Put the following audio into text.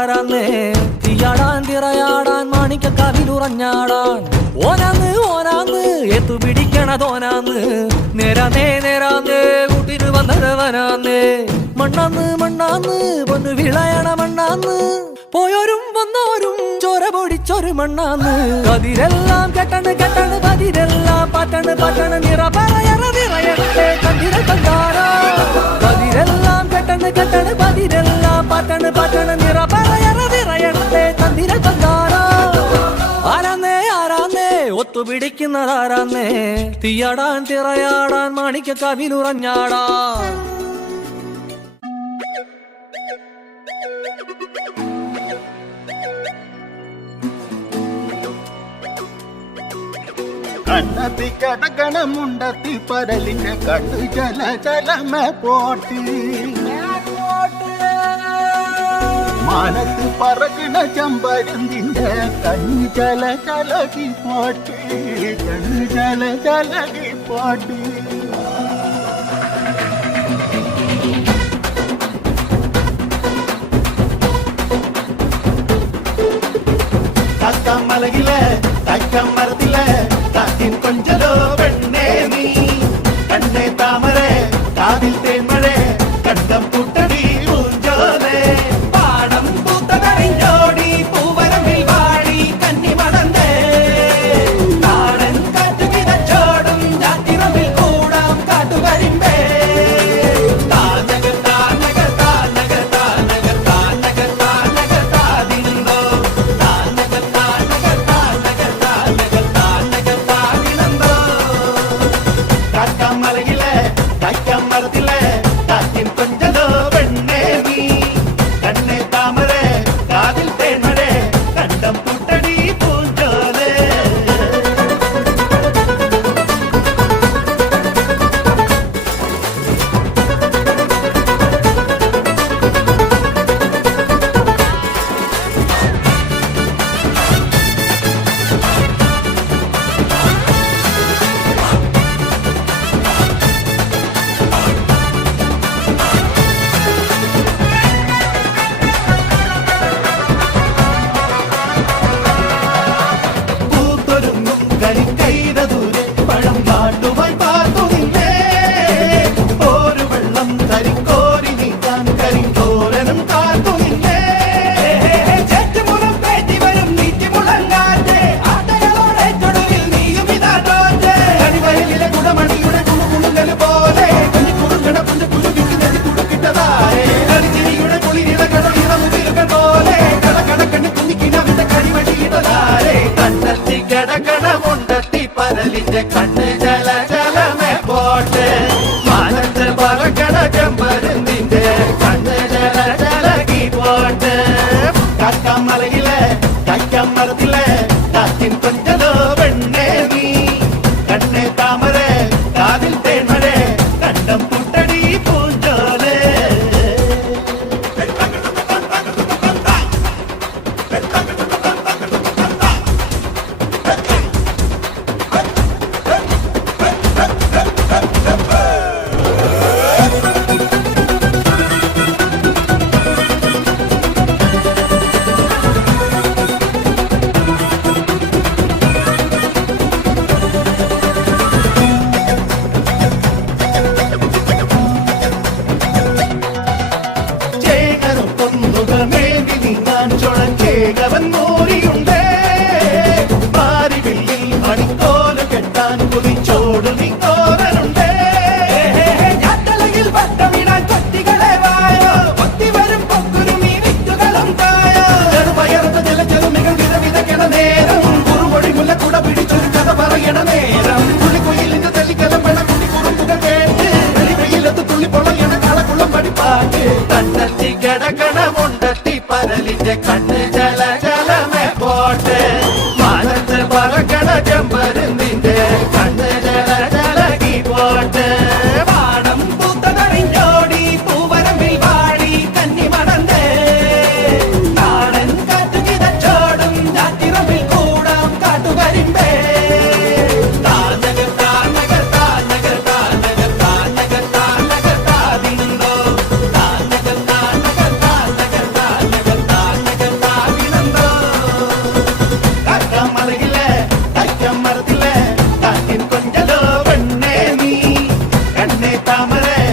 താരാന്നേ തീയാടാൻ തിറയാടാൻ മാണിക്കക്കാവിലുറഞ്ഞാടാൻ ഓനാന്ന് ഓനാന്ന് എത്തു പിടിക്കണതോനാന്ന് നേരാന്നേ നേരാന്നേ കൂട്ടിന് വന്നതവനാന്നേ മണ്ണാന്ന് മണ്ണാന്ന് പൊന്നു വിളയണ മണ്ണാന്ന് പോയോരും വന്നോരും ചോര പൊടിച്ചൊരു മണ്ണാന്ന് കതിരെല്ലാം കെട്ടണ് കെട്ടണ് പതിരെല്ലാം പാട്ടണ് പാട്ടണ് നിറ പറയറ നിറയട്ടെ കതിര കണ്ടാരാ കതിരെല്ലാം കെട്ടണ് കെട്ടണ് പതിരെല്ലാം പാട്ടണ് പാട്ടണ് നിറ പറയറ നിറയട്ടെ കതിര കണ്ടാരാ ആരാന്നേ ആരാന്നേ ഒത്തുപിടിക്കുന്നതാരാന്നേ തീയാടാൻ തിറയാടാൻ മാണിക്കക്കാവിലുറഞ്ഞാടാ കണ്ണത്തി കടകണമുണ്ടത്തി പരലിന്റെ കണ്ണു ചല ചലമ പോട്ടി മാനത്ത് പറകണ ചമ്പരന്തിന്റെ കണ്ണു ചല ചലകി പോട്ടി കണ്ണു ചല ചലകി പോട്ടി മലകിലെ തക്കം മരത്തിലെ കാറ്റിൻ കൊഞ്ചലോ പെണ്ണേ നീ കണ്ണേ താമരെ കാതിൽ തേന്മഴേ കണ്ടം കൂട്ടടി പൂഞ്ചോലേ പാടം പൂത്തകരിഞ്ഞോടി പൂവരമ്പിൽ വാടി കന്നി മടന്തേ നാടൻ കാറ്റു കിതച്ചോടും ജാത്തിറമ്പിൽ കൂടാം കാട്ടുകരിമ്പേ കണ്ണ് ജല ജലമേ പോട്ടെ മാനത്ത് പറക്കണ ചെമ്പരുന്തിന്റെ കണ്ണ് ജല ജലകി പോട്ടെ കാക്കാം മലയിലെ കാക്കാം മരത്തിലെ കാറ്റിൻ കൊഞ്ചലോ പെണ്ണേ നീ കണ്ണേ താമരെ കാതിൽ തേന്മഴേ കണ്ടം കൂട്ടടി പൂഞ്ചോലേ കണ്ണ് ജല ജലമേ പോട്ടെ മാനത്ത് പറക്കണ ചെമ്പരുന്തിന്റെ കണ്ണ് ജല ജലകി പോട്ടെ പാടം പൂത്തകരിഞ്ഞോടി പൂവരമ്പിൽ വാടി കന്നി മടന്തേ നാടൻ കാറ്റു കിതച്ചോടും ജാത്തിറമ്പിൽ കൂടാം കാട്ടുകരിമ്പേ താമര